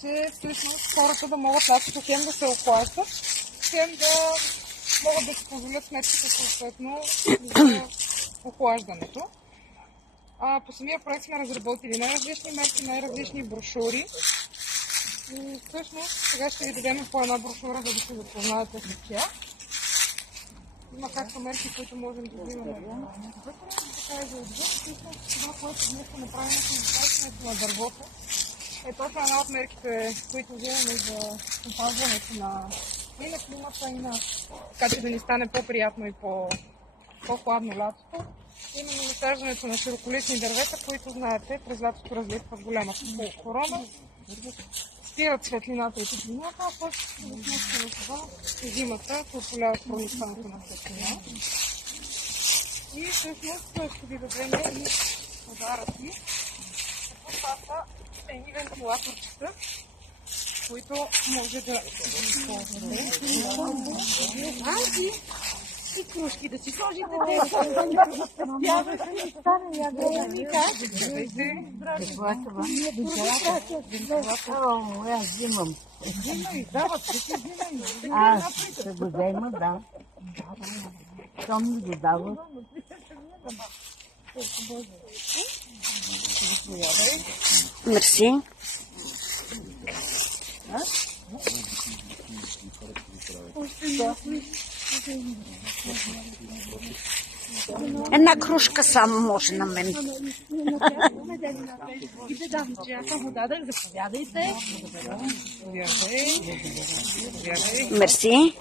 че всъщност хората да могат лятото хем да се охлаждат, хем да могат да си позволят сметките съответно за охлаждането. По самия проект сме разработили най-различни мерки, най-различни брошури. И всъщност сега ще ви дадем по една брошура, за да се запознаете с тях. Има както мерки, които можем да взимаме така и за отвън. Всъщност това, което днес ще направим на дървото, е точно една от мерките, които взимаме за опазването и на климата, и на така че да ни стане по-приятно и по-хладно лятото. Именно насаждането на широколистни дървета, които, знаете, през лятото разлитват голяма корона, спират светлината и топлината, а пък на това и зимата позволяват проникването на светлина. И всъщност ще ви дадем и подаръци. Това са едни вентилаторчета, които може да използвате. И кружки да си сложите тези. Аз взимам. Ще го взема, да. Що ми го дават? Мерси. Една кружка само може на мен. Мерси.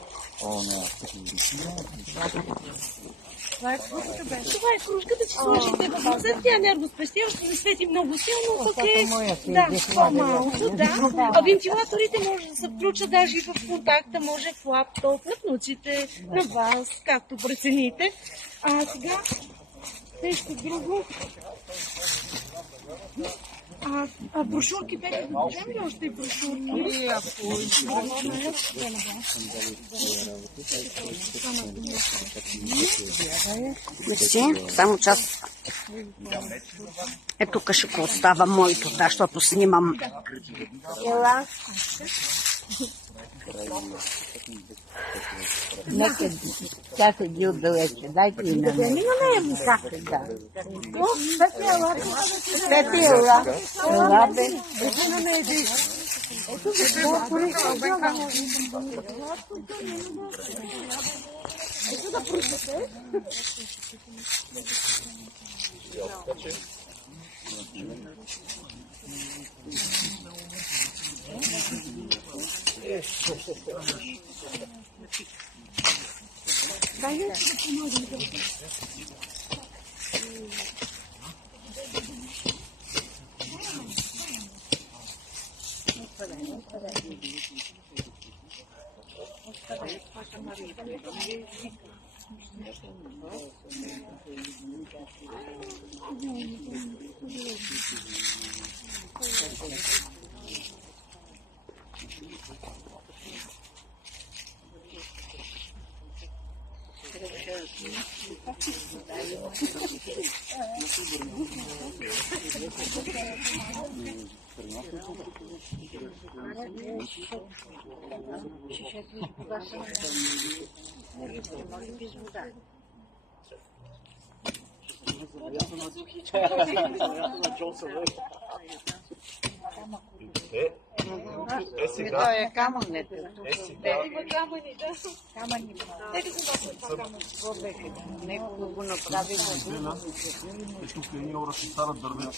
Това е кружката, че сложите в носа. Тя е енергоспестива, ще не свети много силно, пък е по-малко. А вентилаторите може да се включат даже и в контакта, може в лаптоп, на внуците, на вас, както прецените. А сега нещо друго. Брошурки бяха да държем ли още брошурки? Мерси. Само час. Ето тук ще остава моето, защото снимам. Ела. Нека тя се ги отдалече. Дайте и на мен. На нея ми как? Пети ела. Ела бе. На нея да ето да прочете. Това е камънето. Некога го направи. Тук едни ора си старат дървета.